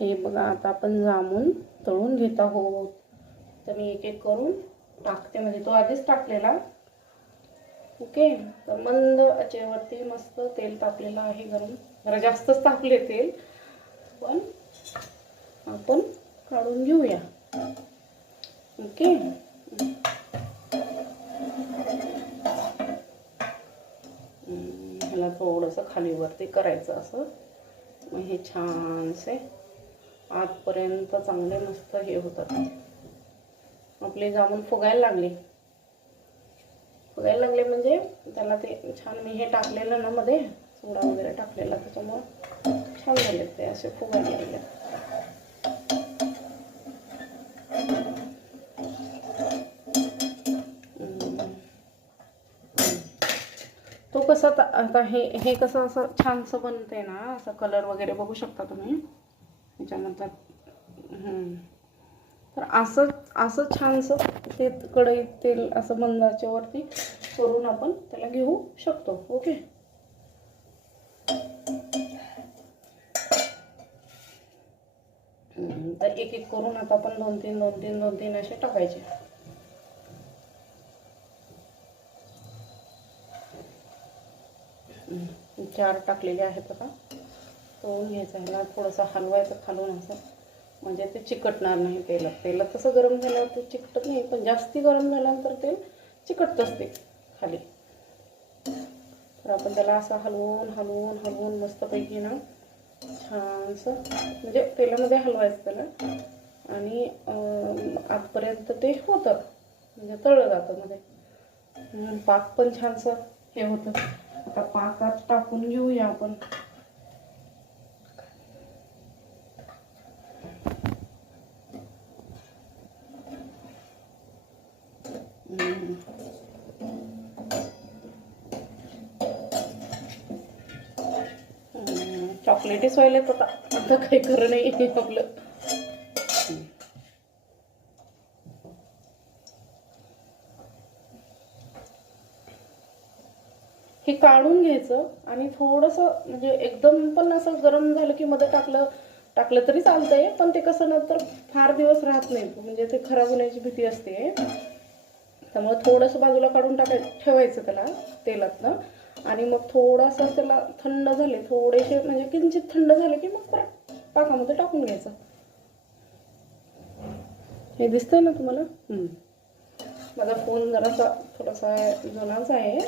हे बघा, आता आपण जामून तळून घेत आहोत. तर मी एक एक करून टाकते, म्हणजे तो आधीच टाकलेला. ओके, तर मंद आचेवरती मस्त तेल तापलेलं आहे गरम. जरा जास्तच तापले तेल, पण आपण काढून घेऊया. ओके, ह्याला थोडंसं खालीवरती करायचं असं. मग हे छानसे आतपर्यंत चांगले मस्त हे होतात. आपले जामून फुगायला लागले म्हणजे त्याला ते छान, मी हे टाकलेलं ना मध्ये सोडा वगैरे टाकलेला, त्याच्यामुळं छान झाले ते असे फुगायला लागले. तो कसा आता हे कसं असं छानसं बनते ना, असं कलर वगैरे बघू शकता तुम्ही ह्याच्यामधलं. तर असं छानसं ते कढईत तेल असं मंदाच्या वरती करून आपण त्याला घेऊ शकतो. ओके, तर एक एक करून आता आपण दोन तीन असे टाकायचे. चार टाकलेले आहेत. आता तळून घ्यायचं, ह्याला थोडंसं हलवायचं खालून असं, म्हणजे ते चिकटणार नाही. तेलात तसं गरम झाल्यावर ते चिकटत नाही, पण जास्ती गरम झाल्यानंतर ते चिकटत असते खाली. तर आपण त्याला असं हलवून मस्तपैकी ना छानसं, म्हणजे तेलामध्ये हलवायचं त्याला, आणि आतपर्यंत ते होतं, म्हणजे तळलं जातं मध्ये. पाक पण छानसं हे होतं. आता पाकात टाकून घेऊया आपण. चॉकलेटीच व्हायला तर आता काही खरं नाही आपलं. हे काढून घ्यायचं आणि थोडंसं, म्हणजे एकदम पण असं गरम झालं की मध्ये टाकलं तरी चालतंय, पण ते कसं नंतर फार दिवस राहत नाही, म्हणजे ते खराब होण्याची भीती असते. त्यामुळे थोडंसं बाजूला काढून ठेवायचं त्याला तेलातनं, आणि मग थोडासा त्याला थंड झाले, थोडेसे म्हणजे किंचित थंड झाले की मग परत पाकामध्ये टाकून घ्यायचं. हे दिसतंय ना तुम्हाला? माझा फोन जरासा थोडासा जुनाच आहे,